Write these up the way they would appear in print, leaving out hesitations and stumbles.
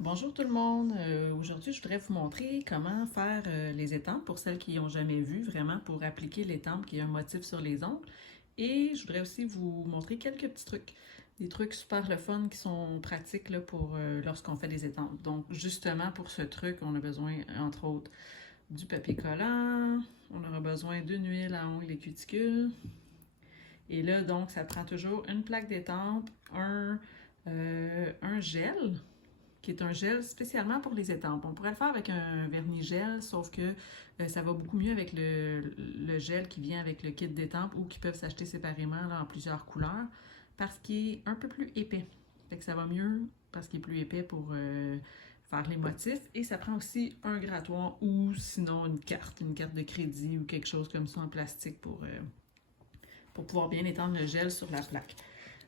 Bonjour tout le monde. Aujourd'hui, je voudrais vous montrer comment faire les étampes pour celles qui n'ont jamais vu, vraiment pour appliquer l'étampe qui a un motif sur les ongles. Et je voudrais aussi vous montrer quelques petits trucs. Des trucs super le fun qui sont pratiques là, pour lorsqu'on fait des étampes. Donc, justement, pour ce truc, on a besoin, entre autres, du papier collant. On aura besoin d'une huile à ongles et cuticules. Et là, donc, ça prend toujours une plaque d'étampe, un gel qui est un gel spécialement pour les étampes. On pourrait le faire avec un vernis gel, sauf que ça va beaucoup mieux avec le gel qui vient avec le kit d'étampes ou qui peuvent s'acheter séparément là, en plusieurs couleurs parce qu'il est un peu plus épais. Fait que ça va mieux parce qu'il est plus épais pour faire les motifs. Et ça prend aussi un grattoir ou sinon une carte de crédit ou quelque chose comme ça en plastique pour pouvoir bien étendre le gel sur la plaque.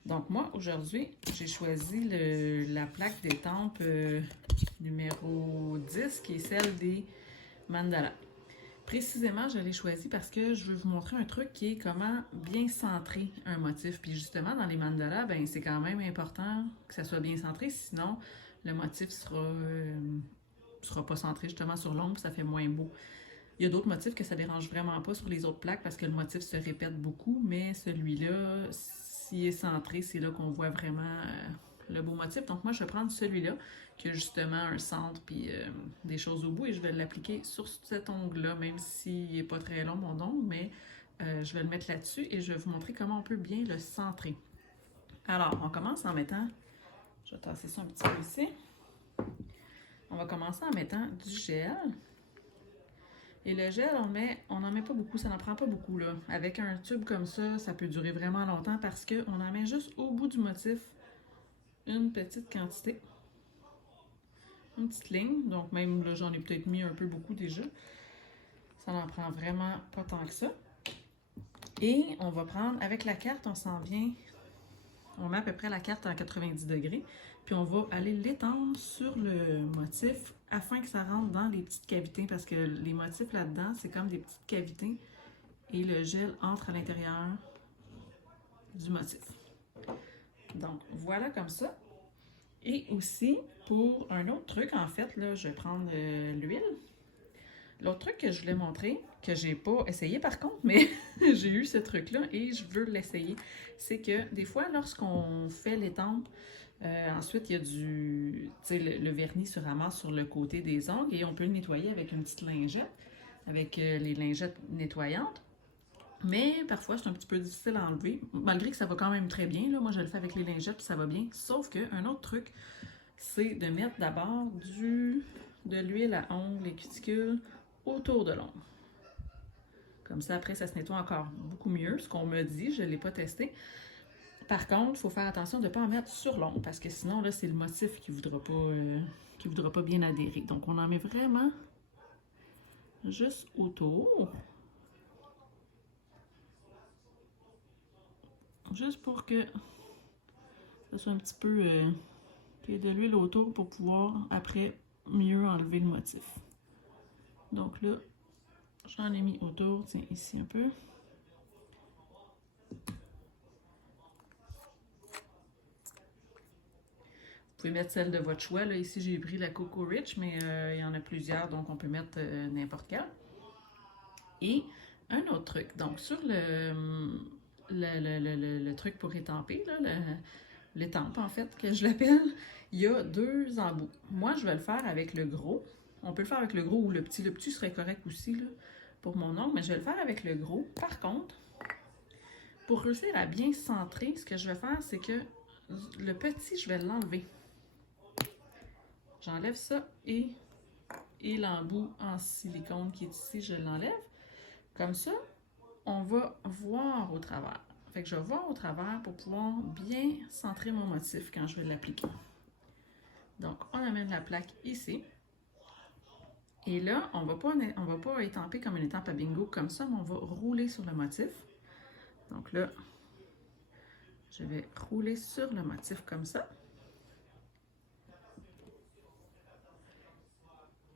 Donc moi, aujourd'hui, j'ai choisi la plaque d'étampe numéro 10, qui est celle des mandalas. Précisément, je l'ai choisi parce que je veux vous montrer un truc qui est comment bien centrer un motif. Puis justement, dans les mandalas, ben, c'est quand même important que ça soit bien centré, sinon le motif sera pas centré justement sur l'ombre, ça fait moins beau. Il y a d'autres motifs que ça dérange vraiment pas sur les autres plaques parce que le motif se répète beaucoup, mais celui-là, s'il est centré, c'est là qu'on voit vraiment le beau motif. Donc moi, je vais prendre celui-là qui a justement un centre puis des choses au bout et je vais l'appliquer sur cet ongle-là, même s'il n'est pas très long mon ongle, mais je vais le mettre là-dessus et je vais vous montrer comment on peut bien le centrer. Alors, on commence en mettant, je vais tasser ça un petit peu ici. On va commencer en mettant du gel. Et le gel, on n'en met pas beaucoup, ça n'en prend pas beaucoup. Là. Avec un tube comme ça peut durer vraiment longtemps parce qu'on en met juste au bout du motif une petite quantité. Une petite ligne. Donc même là, j'en ai peut-être mis un peu beaucoup déjà. Ça n'en prend vraiment pas tant que ça. Et on va prendre, avec la carte, on s'en vient, on met à peu près la carte à 90 degrés. Puis on va aller l'étendre sur le motif afin que ça rentre dans les petites cavités parce que les motifs là-dedans, c'est comme des petites cavités et le gel entre à l'intérieur du motif. Donc, voilà comme ça. Et aussi, pour un autre truc, en fait, là, je vais prendre l'huile. L'autre truc que je voulais montrer, que j'ai pas essayé par contre, mais j'ai eu ce truc-là et je veux l'essayer, c'est que des fois, lorsqu'on fait l'étampe, ensuite, il y a du... Tu sais, le vernis se ramasse sur le côté des ongles et on peut le nettoyer avec une petite lingette, avec les lingettes nettoyantes. Mais parfois, c'est un petit peu difficile à enlever, malgré que ça va quand même très bien. Là. Moi, je le fais avec les lingettes, puis ça va bien. Sauf qu'un autre truc, c'est de mettre d'abord de l'huile à ongles et cuticules autour de l'ongle. Comme ça, après, ça se nettoie encore beaucoup mieux, ce qu'on me dit, je ne l'ai pas testé. Par contre, il faut faire attention de ne pas en mettre sur l'ongle, parce que sinon, là, c'est le motif qui voudra pas bien adhérer. Donc, on en met vraiment juste autour. Juste pour que ça soit un petit peu... qu'il y ait de l'huile autour pour pouvoir, après, mieux enlever le motif. Donc là, j'en ai mis autour, tiens, ici un peu. Vous pouvez mettre celle de votre choix. Là, ici, j'ai pris la Coco Rich, mais il y en a plusieurs, donc on peut mettre n'importe quelle. Et un autre truc, donc sur le truc pour étamper, l'étampe en fait, que je l'appelle, il y a deux embouts. Moi, je vais le faire avec le gros. On peut le faire avec le gros ou le petit. Le petit serait correct aussi là, pour mon ongle, mais je vais le faire avec le gros. Par contre, pour réussir à bien centrer, ce que je vais faire, c'est que le petit, je vais l'enlever. J'enlève ça et l'embout en silicone qui est ici, je l'enlève. Comme ça, on va voir au travers. Fait que je vais voir au travers pour pouvoir bien centrer mon motif quand je vais l'appliquer. Donc, on amène la plaque ici. Et là, on va pas étamper comme une étampe à bingo comme ça, mais on va rouler sur le motif. Donc là, je vais rouler sur le motif comme ça.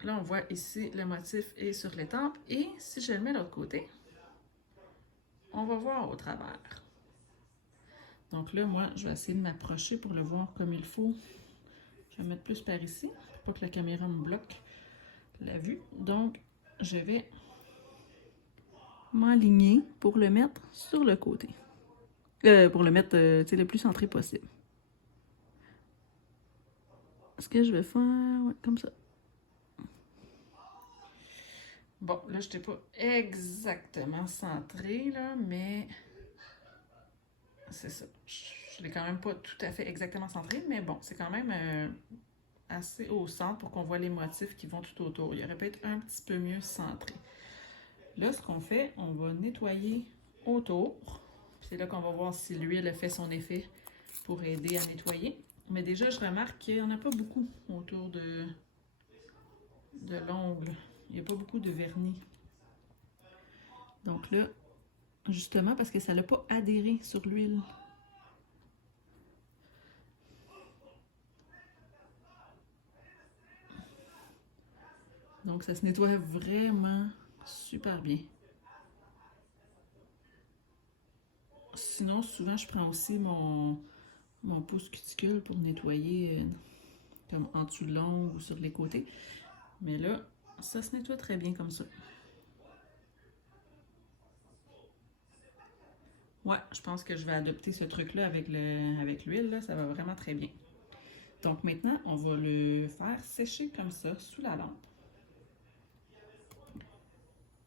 Là, on voit ici le motif est sur l'étampe. Et si je le mets de l'autre côté, on va voir au travers. Donc là, moi, je vais essayer de m'approcher pour le voir comme il faut. Je vais mettre plus par ici, pour pas que la caméra me bloque la vue. Donc, je vais m'aligner pour le mettre sur le côté. Pour le mettre le plus centré possible. Ce que je vais faire, ouais, comme ça. Bon, là, je n'étais pas exactement centré, là, mais c'est ça. Je l'ai quand même pas tout à fait exactement centré, mais bon, c'est quand même assez au centre pour qu'on voit les motifs qui vont tout autour. Il aurait pu être un petit peu mieux centré. Là, ce qu'on fait, on va nettoyer autour. C'est là qu'on va voir si l'huile a fait son effet pour aider à nettoyer. Mais déjà, je remarque qu'il n'y en a pas beaucoup autour de l'ongle. Il n'y a pas beaucoup de vernis. Donc là, justement, parce que ça n'a pas adhéré sur l'huile. Donc ça se nettoie vraiment super bien. Sinon, souvent, je prends aussi mon pouce cuticule pour nettoyer comme en dessous de l'ongle ou sur les côtés. Mais là, ça se nettoie très bien comme ça. Ouais, je pense que je vais adopter ce truc-là avec l'huile, ça va vraiment très bien. Donc maintenant, on va le faire sécher comme ça, sous la lampe.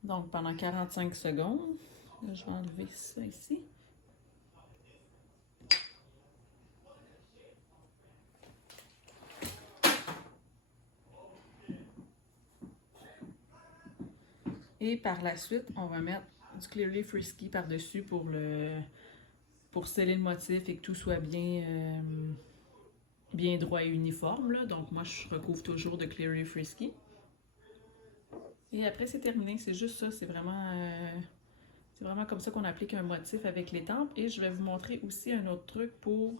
Donc pendant 45 secondes, là, je vais enlever ça ici. Et par la suite, on va mettre du Clearly Frisky par-dessus pour sceller le motif et que tout soit bien droit et uniforme. Là. Donc moi, je recouvre toujours de Clearly Frisky. Et après, c'est terminé. C'est juste ça. C'est vraiment comme ça qu'on applique un motif avec l'étampe. Et je vais vous montrer aussi un autre truc pour,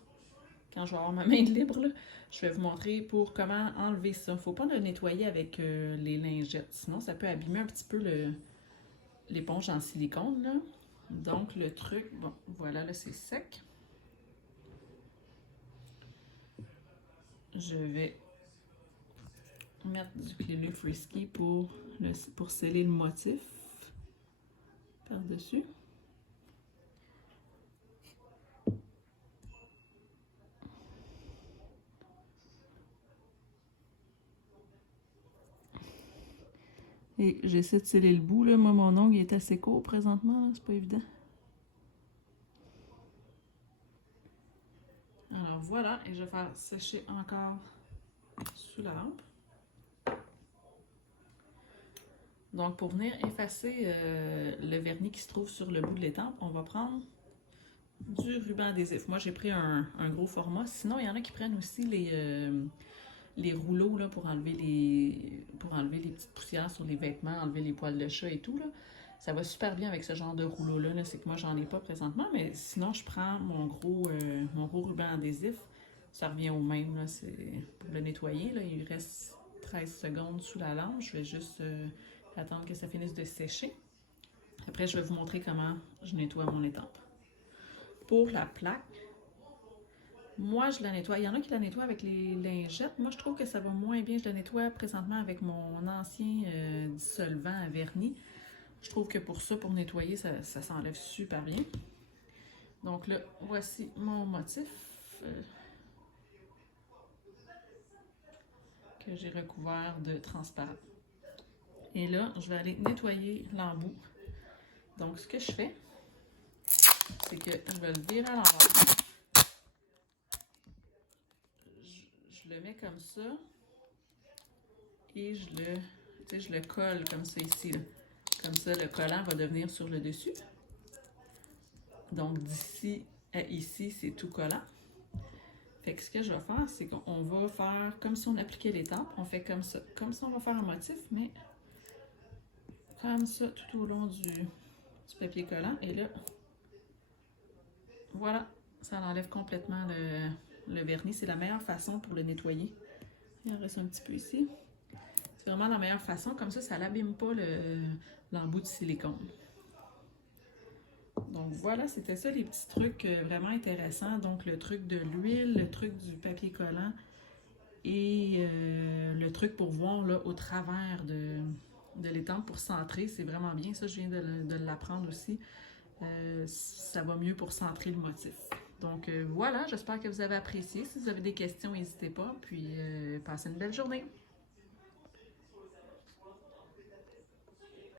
quand je vais avoir ma main libre, là, je vais vous montrer pour comment enlever ça. Il ne faut pas le nettoyer avec les lingettes. Sinon, ça peut abîmer un petit peu l'éponge en silicone. Là. Donc, le truc, bon, voilà, là, c'est sec. Je vais mettre du Clearly Frisky pour sceller le motif par-dessus. Et j'essaie de sceller le bout, là. Moi, mon ongle est assez court présentement, c'est pas évident. Alors voilà, et je vais faire sécher encore sous la lampe. Donc pour venir effacer le vernis qui se trouve sur le bout de l'étampe, on va prendre du ruban adhésif. Moi j'ai pris un gros format, sinon il y en a qui prennent aussi les rouleaux là, pour enlever les petites poussières sur les vêtements, enlever les poils de chat et tout. Là. Ça va super bien avec ce genre de rouleau-là. -là, c'est que moi, j'en ai pas présentement, mais sinon, je prends mon gros ruban adhésif. Ça revient au même. Là, pour le nettoyer, là, il reste 13 secondes sous la lampe. Je vais juste attendre que ça finisse de sécher. Après, je vais vous montrer comment je nettoie mon étampe. Pour la plaque, moi, je la nettoie. Il y en a qui la nettoient avec les lingettes. Moi, je trouve que ça va moins bien. Je la nettoie présentement avec mon ancien dissolvant à vernis. Je trouve que pour ça, pour nettoyer, ça s'enlève super bien. Donc là, voici mon motif que j'ai recouvert de transparent. Et là, je vais aller nettoyer l'embout. Donc, ce que je fais, c'est que je vais le virer à l'envers. Je le mets comme ça et je le colle comme ça ici. Là. Comme ça, le collant va devenir sur le dessus. Donc, d'ici à ici, c'est tout collant. Fait que ce que je vais faire, c'est qu'on va faire comme si on appliquait l'étampe. On fait comme ça. Comme si on va faire un motif, mais comme ça tout au long du papier collant. Et là, voilà, ça enlève complètement le vernis. C'est la meilleure façon pour le nettoyer. Il en reste un petit peu ici. C'est vraiment la meilleure façon. Comme ça n'abîme pas l'embout de silicone. Donc voilà, c'était ça les petits trucs vraiment intéressants. Donc le truc de l'huile, le truc du papier collant Et le truc pour voir là, au travers de l'étampe pour centrer, c'est vraiment bien. Ça, je viens de l'apprendre aussi. Ça va mieux pour centrer le motif. Donc voilà, j'espère que vous avez apprécié. Si vous avez des questions, n'hésitez pas. Puis passez une belle journée.